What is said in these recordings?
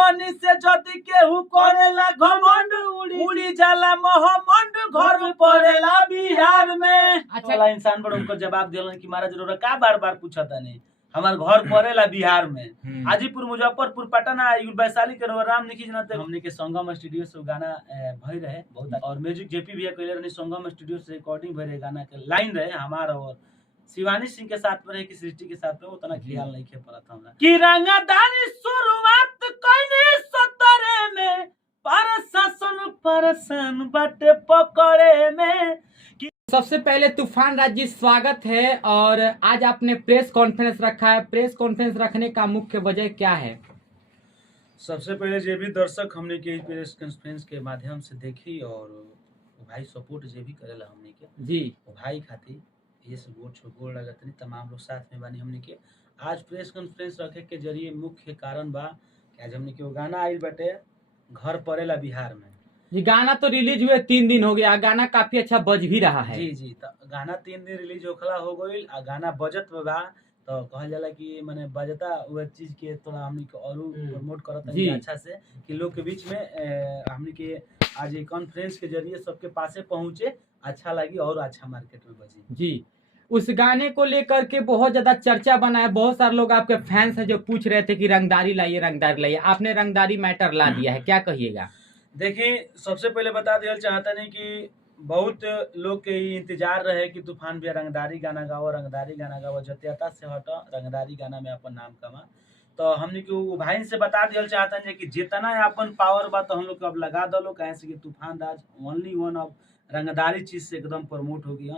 हमनी से जदी केहू करेला घमंड उड़ी जाला महमंड घर पड़ेला बिहार में। अच्छा इंसान बड़ उनको जवाब दिलन कि महाराज रोरा का बार बार पूछता नहीं, हमार घर पड़ेला बिहार में, हाजीपुर मुजफ्फरपुर पटना वैशाली के राम निखी जनते। हमने के संगम स्टूडियो से गाना भई रहे बहुत, और म्यूजिक जेपी भैया कहले रहनी संगम स्टूडियो से रिकॉर्डिंग भई रहे, गाना के लाइन रहे हमारा और शिवानी सिंह के साथ में रहे कि सृष्टि के साथ में, उतना ख्याल नहीं खे पड़ा था हमरा कि रंगदारी शुरुआत कइनी 17 में, प्रशासन परसन बाटे पकड़े में। सबसे पहले तूफान राज जी स्वागत है, और आज आपने प्रेस कॉन्फ्रेंस रखा है, प्रेस कॉन्फ्रेंस रखने का मुख्य वजह क्या है? सबसे पहले जो भी दर्शक हमने के प्रेस कॉन्फ्रेंस के माध्यम से देखी और भाई सपोर्ट जो भी करेला हमने के जी भाई खातिर ये सब गोड़ लगत नहीं, तमाम लोग साथ में बानी। हमने के आज प्रेस कॉन्फ्रेंस रखे के जरिए मुख्य कारण बा कि आज हमने के वो गाना आइल बाटे घर पड़ेला बिहार में। जी गाना तो रिलीज हुए 3 दिन हो गया, गाना काफी अच्छा बज भी रहा है। जी जी, तो गाना 3 दिन रिलीज होखला हो गईल आ गाना बजत बा, तो कहल जाला कि माने बजता वो चीज के थोड़ा हमनी के और प्रमोट करत है अच्छा से कि लोग के बीच में हमनी के आज ये कॉन्फ्रेंस के जरिए सबके पासे पहुंचे, अच्छा लगी और अच्छा मार्केट में बजी। जी उस गाने को लेकर के बहुत ज्यादा चर्चा बना है, बहुत सारे लोग आपके फैंस हैं जो पूछ रहे थे कि रंगदारी लाइए, आपने रंगदारी मैटर ला दिया है, क्या कहिएगा? देखिए सबसे पहले बता दिया चाहता नहीं कि बहुत लोग के इंतजार रहे कि तूफान भैया रंगदारी गाना गाओ, जतियाता से हटो रंगदारी गाना में अपन नाम कमा। तो हमने के भाई से बता दिया चाहता है कि जितना अपन पावर बा तो हम लोग अब लगा दो, कहे से कि तूफान राज ओनली वन अब रंगदारी चीज से एकदम प्रमोट हो गई,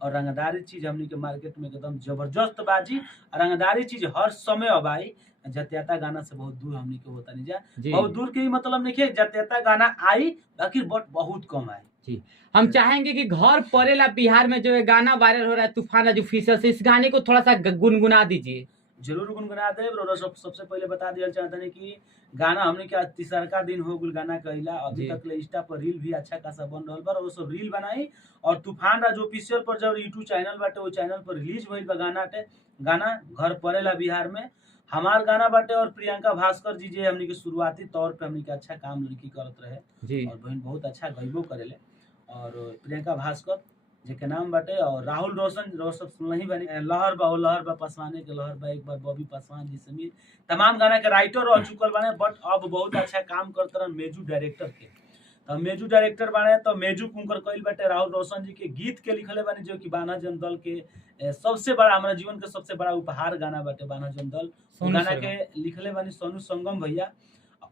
और रंगदारी चीज हमने के मार्केट में एकदम जबरदस्त बाजी। रंगदारी चीज हर समय अब आई, जतियाता गाना से बहुत दूर हमने के होता नहीं जा, बहुत दूर के ही मतलब नहीं, जतियाता गाना आई बाकी बट बहुत कम आई। जी हम चाहेंगे कि घर पड़ेला बिहार में जो ये गाना वायरल हो रहा है तूफान राज ऑफिशियल से, इस गाने को थोड़ा सा गुनगुना दीजिए। जरूर गुनगुना दे। सबसे पहले बता दिया चाहते हैं कि गाना हमने क्या तीसरा दिन हो गल गाना कहला, अभी तक ले इंस्टा पर रील भी अच्छा खासा बन रहा बा, वो सब रील बनाई और तूफान राज ऑफिशियल पर जब यूट्यूब चैनल बाटे वो चैनल पर रिलीज भइल बा गाना घर पड़ेला बिहार में हमार गाना बाटे। और प्रियंका भास्कर जी जे हमने के शुरुआती तौर पे हमने के अच्छा काम लड़की करत रहे जी, और बहन बहुत अच्छा गईबो करेले, और प्रियंका भास्कर जेके नाम बाटे, और राहुल रोशन सुन ही बनी, लहर बा पासवाने के लहर बा, एक बार बॉबी पासवान जी से मिल, तमाम गाना के राइटर रह चुकल बाने, बट अब बहुत अच्छा काम करते रहे मेजू डायरेक्टर के। तो मेजू डायरेक्टर बाने तो मेजू कुंकर कइल बाटे, राहुल रोशन जी के गीत के लिखले बानी जो कि बाना जनदल के सबसे बड़ा हमारा जीवन के सबसे बड़ा उपहार गाना बाटे बाना जनदल, गाना के लिखले बानी सोनू संगम भैया।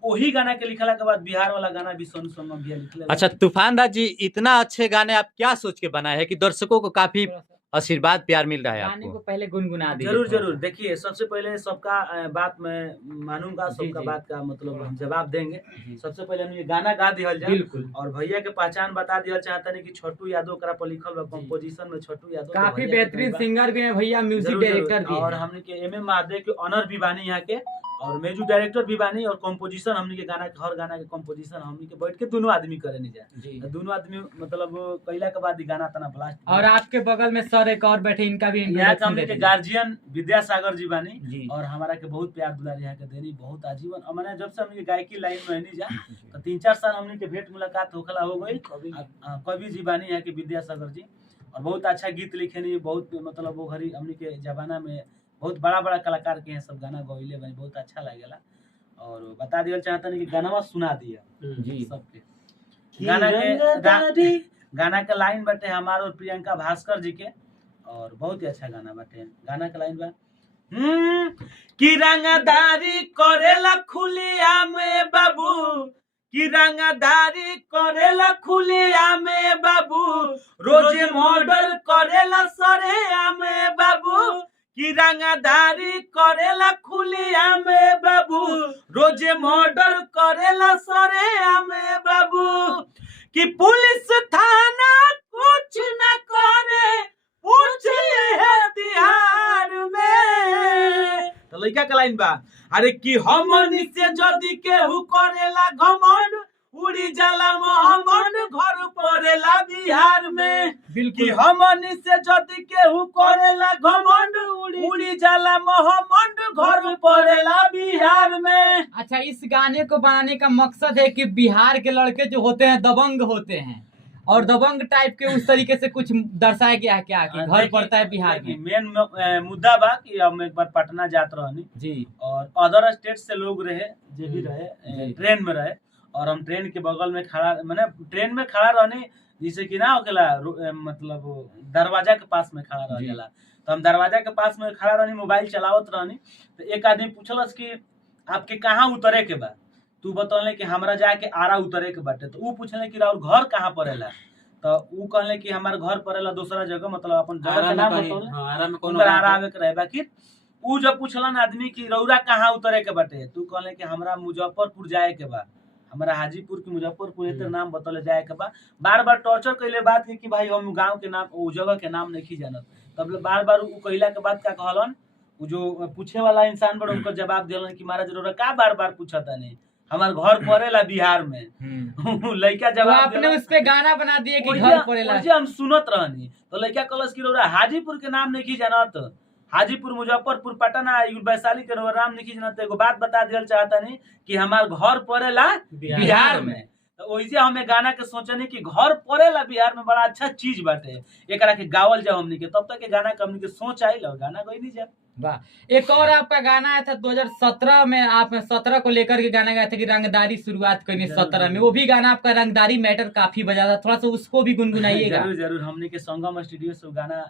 वही गाना के लिखला के बाद बिहार वाला गाना भी सोनू संगम भैया लिखले। अच्छा तूफान राज जी, इतना अच्छे गाने आप क्या सोच के बनाए हैं कि दर्शकों को काफी आशीर्वाद प्यार मिल रहा है गाने आपको? को पहले गुनगुना दीजिए। जरूर देखिए, सबसे पहले सबका बात मैं मानूंगा, सबका बात का मतलब हम जवाब देंगे। सबसे पहले हम ये गाना गा दिया जाए बिल्कुल, और भैया के पहचान बता दिया चाहता नहीं कि छोटू यादव करा पर लिखल बा कंपोजिशन में, छोटू यादव काफी बेहतरीन सिंगर भी है भैया, म्यूजिक डायरेक्टर भी, और हमने के एम महादेव के ऑनर भी बानी यहाँ के, और मेजू डायरेक्टर भी बानी, और कंपोजिशन हमने के गाना हर गाना के कंपोजिशन हमने के बैठ के दोनों आदमी करे नहीं जाए, दोनों आदमी मतलब कैला के बाद गाना तना ब्लास्ट। और आपके बगल में सर एक और बैठे, इनका भी यहाँ के हमने के गार्जियन विद्यासागर जी बानी, और हमारा के बहुत प्यार दुलार यहाँ के देनी बहुत आजीवन। और मैंने जब से हमने गायकी लाइन में नहीं जा तो 3-4 साल हमने के भेंट मुलाकात होखला हो गई। कवि जी बानी यहाँ के विद्यासागर जी, और बहुत अच्छा गीत लिखे नहीं, बहुत मतलब वो घड़ी हमने के जमाना में बहुत बड़ा कलाकार के हैं सब गाना गौले बनी, बहुत अच्छा लगेला। और बता दिया चाहता नहीं कि गाना सुना दिया जी सबके गाना के लाइन बाटे हमारे और प्रियंका भास्कर जी के, और बहुत ही अच्छा गाना बाटे। गाना के लाइन बा कि रंगदारी करेला खुलिया में बाबू, कि रंगदारी करेला खुलिया में बाबू, रोजे मर्डर करेला सरेया में बाबू, कि रंगदारी करेला खुलिया में बाबू, रोजे मर्डर करेला सरेया में बाबू, कि पुलिस थाना कुछ न करे पूछ ले तिहार में। तो लड़का का लाइन बा, अरे कि हमनी से जदी केहू करेला घमंड उड़ी जाला मोहम्मद घर पड़ेला बिहार में कि बिल्कुल हमनी से जदी केहू करेला घमंड उड़ी जाला मोहम्मद घर पड़ेला बिहार में। अच्छा, इस गाने को बनाने का मकसद है कि बिहार के लड़के जो होते हैं दबंग होते हैं और दबंग टाइप के उस तरीके से कुछ दर्शाया गया है क्या कि घर पड़ता है बिहार में। मेन मुद्दा बा कि हम एक बार पटना जात रहनी जी और अदर स्टेट से लोग रहे जे भी जी। रहे ट्रेन में रहे और हम ट्रेन के बगल में खड़ा माने ट्रेन में खड़ा रहनी जैसे कि ना होकेला मतलब दरवाजा के पास में खड़ा रह जी। जाला तो हम दरवाजा के पास में खड़ा रहनी मोबाइल चलावत रहनी तो एक आदमी पूछलस कि आपके कहाँ उतरे के बा तू बतौले कि हमरा जाके आरा उतरे के बाटे तो ऊ पूछले कि राउर घर कहाँ पड़ेला तो ऊ कहले कि हमार घर पड़ेला दूसरा जगह मतलब अपन जगह के नाम बतौले उनकर आरा आवे के रहे बाकी ऊ जब पूछलन आदमी कि रौरा कहाँ उतरे के बाटे तू कहले कि हमरा मुजफ्फरपुर जाए के बा हमारा हाजीपुर की मुजफ्फरपुर एतर नाम बतौले जाए के बा बार बार टॉर्चर कइले बात कि भाई हम गांव के नाम ऊ जगह के नाम नहीं जानत तब बार बार ऊ कइला के बाद का कहलन ऊ जो पूछे वाला इंसान बड़ उनकर जवाब देलन कि महाराज रौरा का बार बार पूछता नहीं हमार घर पड़ेला बिहार में लड़का तो जवाब आपने देलन। उस पे गाना बना दिए कि ओइजे- घर पड़ेला। ओइजे हम सुनत रहनी तो लड़का कहलस कि रौरा हाजीपुर के नाम नहीं जानत हाजीपुर मुजफ्फरपुर पटना वैशाली के रौरा नाम नहीं जानत एगो बात बता दियल चाहता नहीं कि हमार घर पड़ेला बिहार में तो ओइसे हमें गाना के सोचनी कि घर पड़ेला बिहार में बड़ा अच्छा चीज बाटे एकरा के गावल जाओ हमनी के तब तक के गाना के हमनी के सोच आई और गाना कोई नहीं जा वाह। एक और आपका गाना आया था 2017 में, आप 17 को लेकर के गाना गाया था कि रंगदारी शुरुआत करनी 17 में, वो भी गाना आपका रंगदारी मैटर काफी बजा था, थोड़ा सा उसको भी गुनगुनाइएगा। जरूर जरूर हमने के संगम स्टूडियो से गाना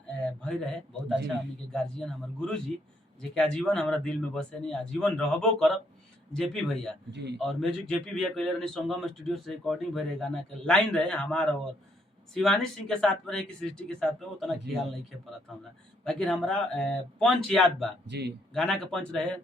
भई रहे बहुत अच्छा हमने के गार्जियन हमार गुरुजी जे के आजीवन हमारा दिल में बसे नहीं आजीवन रहबो करब जेपी भैया जी और म्यूजिक जेपी भैया कहले रहनी संगम स्टूडियो से रिकॉर्डिंग भरे गाना के लाइन रहे हमारा और शिवानी सिंह के साथ में रहे कि सृष्टि के साथ में उतना जी। ख्याल नहीं खे पड़त हमरा बाकी हमरा पंच याद बा जी गाना के पंच रहे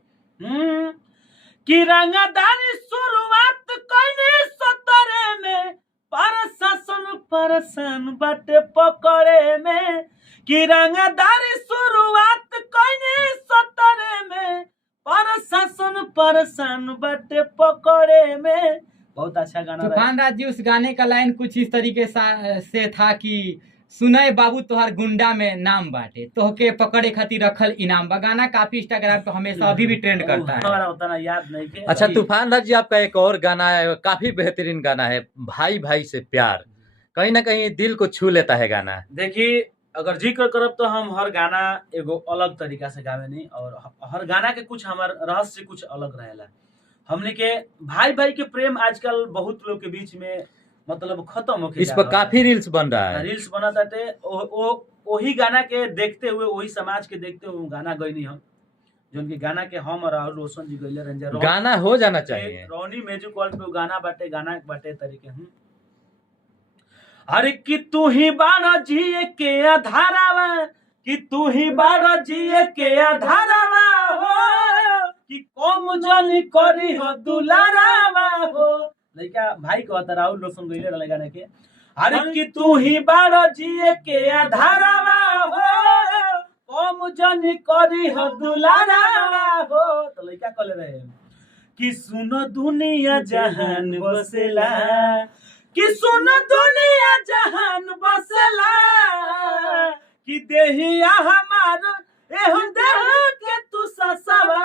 कि रंगदारी शुरुआत कइनी 17 में प्रशासन परेशान बाटे पकड़े में कि रंगदारी शुरुआत कइनी 17 में प्रशासन परेशान बाटे पकड़े में बहुत अच्छा गाना रहा तूफान राज जी, उस गाने का लाइन कुछ इस तरीके से था कि सुनय बाबू तोहार गुंडा में नाम बाटे तोहके पकड़े खातिर रखल इनाम बा। गाना काफी इंस्टाग्राम पे हमेशा अभी भी ट्रेंड करता है। हमारा उतना याद नहीं के अच्छा तूफान राज जी, आपका एक और गाना है, काफी बेहतरीन गाना है, भाई भाई से प्यार, कहीं ना कहीं दिल को छू लेता है गाना। देखिए अगर जिक्र करब तो हम हर गाना एगो अलग तरीका से गावे नहीं और हर गाना के कुछ हमार रहस्य कुछ अलग रहेला। हमने के भाई भाई के प्रेम आजकल बहुत लोग के बीच में मतलब खत्म होके इस पर काफी रील्स बन रहा है। रील्स बना ताटे वही गाना के देखते हुए वही समाज के देखते हुए गाना गईनी हम जोन की गाना के हम और राहुल रोशन जी गईले रंजन गाना हो जाना चाहिए। रोनी म्यूजिक वर्ल्ड पे गाना बाटे तरीके अरे कि तू ही बाड़ा जिए के आधारावा कि तू ही बाड़ा जिए के आधारावा हो कि कम जनी करी हो दुलारावा हो लइका भाई कहता राहुल रोशन गईले रहले गाने के अरे कि तू ही बाड़ा जिए के आधारावा हो कम जनी करी हो दुलारावा हो तो लइका कहले रहे कि सुनो दुनिया जहान बसेला कि सुन दुनिया जहान बसला कि देहिया हमार एहो देह के तू ससवा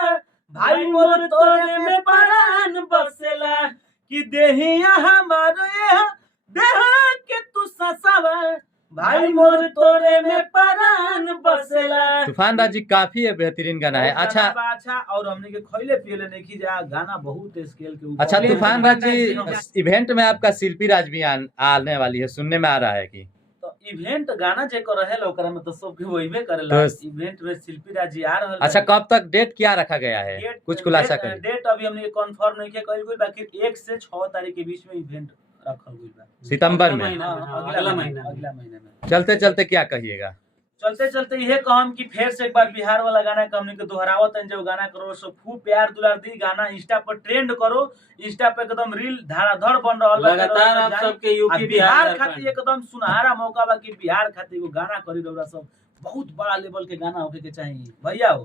भाई मोर तोरे में प्राण बसला कि देहिया हमार एहो देह के तू ससवा भाई मोर तोरे में प्राण बसला। तूफान राज जी काफी है बेहतरीन गाना है। अच्छा अच्छा और हमने के खइले पियले नहीं की जा गाना बहुत स्केल के ऊपर। अच्छा तूफान राज जी, इवेंट में आपका शिल्पी राज भी आने वाली है, सुनने में आ रहा है कि तो इवेंट गाना जे कर रहे ओकरा में तो सब के वहीबे करेला तो इवेंट में शिल्पी राज जी आ रहल। अच्छा कब तक डेट क्या रखा गया है, कुछ खुलासा करिए। डेट अभी हमने कंफर्म नहीं किया कइल गइल बाकी 1 से 6 तारीख के बीच में इवेंट रखल गइल बा सितंबर में। अगला महीना में चलते चलते क्या कहिएगा? चलते चलते ये कहम कि फिर से एक बार बिहार वाला गाना के हमने के दोहरावत है जो गाना करो सब खूब प्यार दुलार दी गाना इंस्टा पर ट्रेंड करो इंस्टा पे एकदम रील धड़ाधड़ बन रहल बा लगातार आप सबके यूपी बिहार खातिर एकदम सुनहरा मौका बा कि बिहार खातिर एगो गाना करी रौरा सब बहुत बड़ा लेवल के गाना होके के चाहिए भैया हो।